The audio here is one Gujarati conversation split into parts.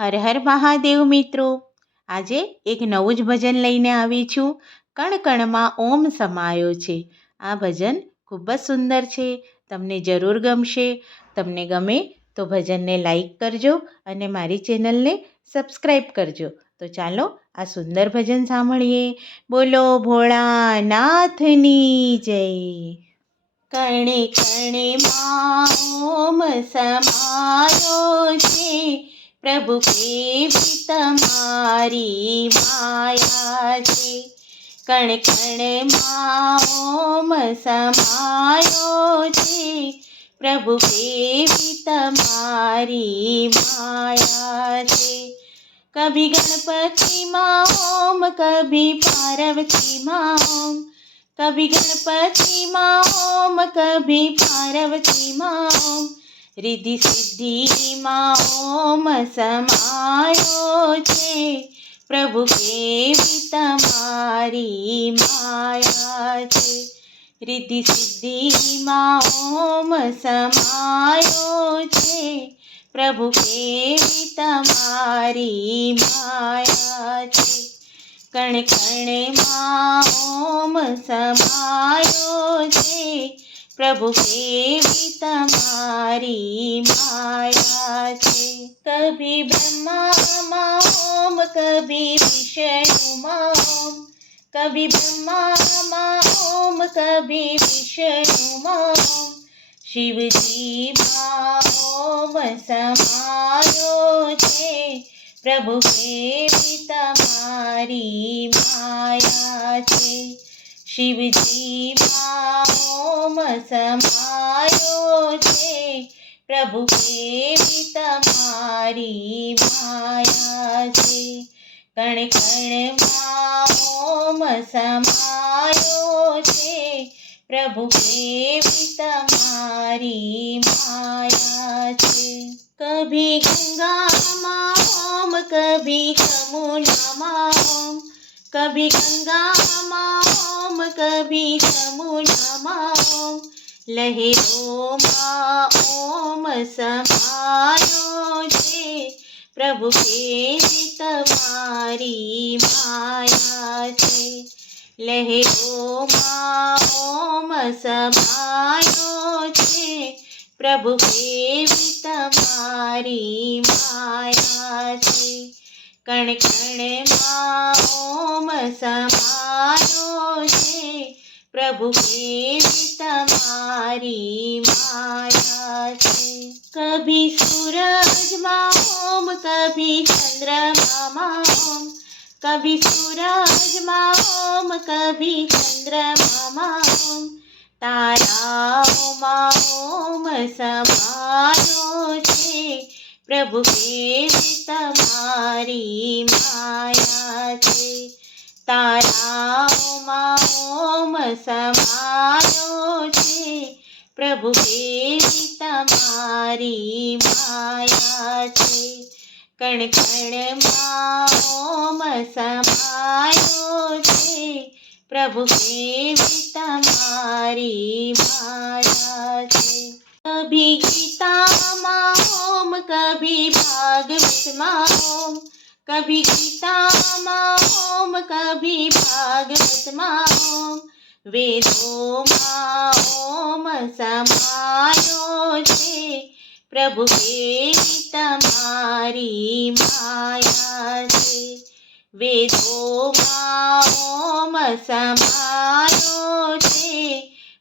હર હર મહાદેવ મિત્રો, આજે એક નવું જ ભજન લઈને આવી છું. કણ કણમાં ઓમ સમાયો છે. આ ભજન ખૂબ જ સુંદર છે, તમને જરૂર ગમશે. તમને ગમે તો ભજનને લાઈક કરજો અને મારી ચેનલને સબસ્ક્રાઈબ કરજો. તો ચાલો આ સુંદર ભજન સાંભળીએ. બોલો ભોળાનાથની જય. કણે કણમાં ઓમ સમાયો છે, પ્રભુ કેવી તમારી માયા છે. કણ કણમાં ઓમ સમાયો છે, પ્રભુ કેવી તમારી માયા છે. કભી ગણપતિ માં ઓમ, કભી પાર્વતી માં ઓમ, કભી ગણપતિ માં ઓમ, કભી પાર્વતી માં ઓમ, રિદ્ધિ સિદ્ધિ માં ઓમ સમાયો છે, પ્રભુ કેવી તમારી માયા છે. રિદ્ધિ સિદ્ધિ માં ઓમ સમાયો છે, પ્રભુ કેવી તમારી માયા છે. કણ કણમાં ઓમ સમાયો છે, પ્રભુ કેવી તમારી માયા છે. કભી બ્રહ્મા ઓમ, કભી વિષ્ણુ ઓમ, કભી બ્રહ્મા ઓમ, કભી વિષ્ણુ ઓમ, શિવજી માં ઓમ સમાયો છે, પ્રભુ કેવી તમારી માયા છે. શિવજી માં ઓમ સમાયો છે, પ્રભુ કેવી તમારી માયા છે. કણ કણમાં ઓમ સમાયો છે, પ્રભુ કેવી તમારી માયા છે. કભી ગંગામાં ઓમ, કભી જમુનામાં ઓમ, કભી ગંગામાં ઓમ, કભી જમુનામાં ઓમ, લહેરોમાં ઓમ સમાયો છે, પ્રભુ કેવી તમારી માયા છે. લહેરોમાં ઓમ સમાયો છે, પ્રભુ કેવી તમારી માયા છે. કણ કણમાં ઓમ સમાયો છે, પ્રભુ કેવી તમારી માયા છે. કભી સૂરજમાં ઓમ, કભી ચંદ્રમામાં ઓમ, કભી સૂરજમાં ઓમ, કભી ચંદ્રમામાં ઓમ, તારાઓમાં ઓમ સમાયો છે, પ્રભુ કેવી તમારી માયા છે. તારાઓમાં ઓમ સમાયો છે, પ્રભુ કેવી તમારી માયા છે. કણ કણમાં ઓમ સમાયો છે, પ્રભુ કેવી તમારી માયા છે. કભી ગીતામાં ઓમ, કભી ભાગવતમાં ઓમ, કભી ગીતામાં ઓમ, કભી ભાગવતમાં ઓમ, વેદોમાં ઓમ સમાયો છે, પ્રભુ કેવી તમારી માયા છે. વેદોમાં ઓમ સમાયો છે,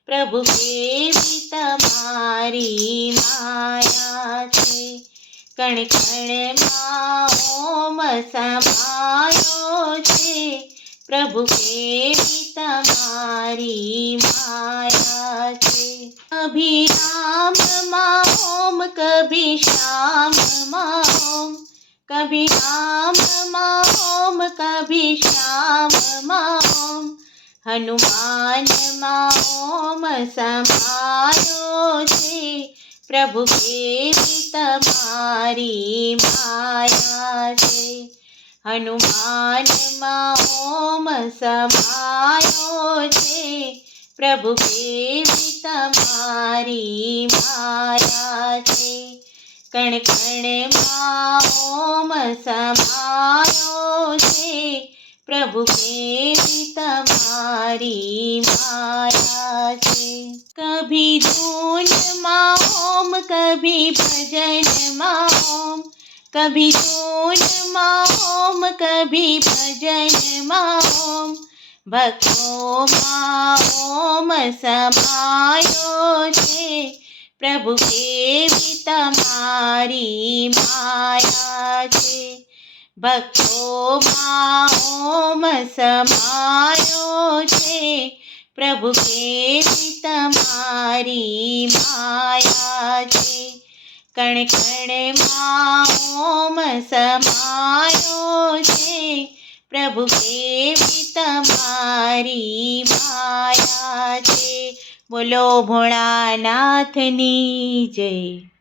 પ્રભુ કેવી તમારી માયા છે. કણ કણમાં ઓમ સમાયો છે, પ્રભુ કેવી તમારી માયા છે. કભી રામમાં ઓમ, કભી શ્યામમાં ઓમ, કભી રામમાં ઓમ, કભી શ્યામમાં ઓમ, હનુમાનમાં ઓમ સમાયો છે, પ્રભુ કેવી તમારી માયા છે. હનુમાનમાં ઓમ સમાયો છે, પ્રભુ કેવી તમારી માયા છે. કણ કણમાં ઓમ સમાયો છે, પ્રભુ કેવી તમારી માયા છે. કભી ધૂનમાં ઓમ, કભી ભજનમાં ઓમ, કભી ધૂનમાં ઓમ, કભી ભજનમાં ઓમ, ભક્તોમાં ઓમ સમાયો છે, પ્રભુ કેવી તમારી માયા છે. ભક્તોમાં ઓમ સમાયો છે, પ્રભુ કેવી તમારી માયા છે. કણ કણમાં ઓમ સમાયો છે, પ્રભુ કેવી તમારી માયા છે. બોલો ભોળાનાથની જય.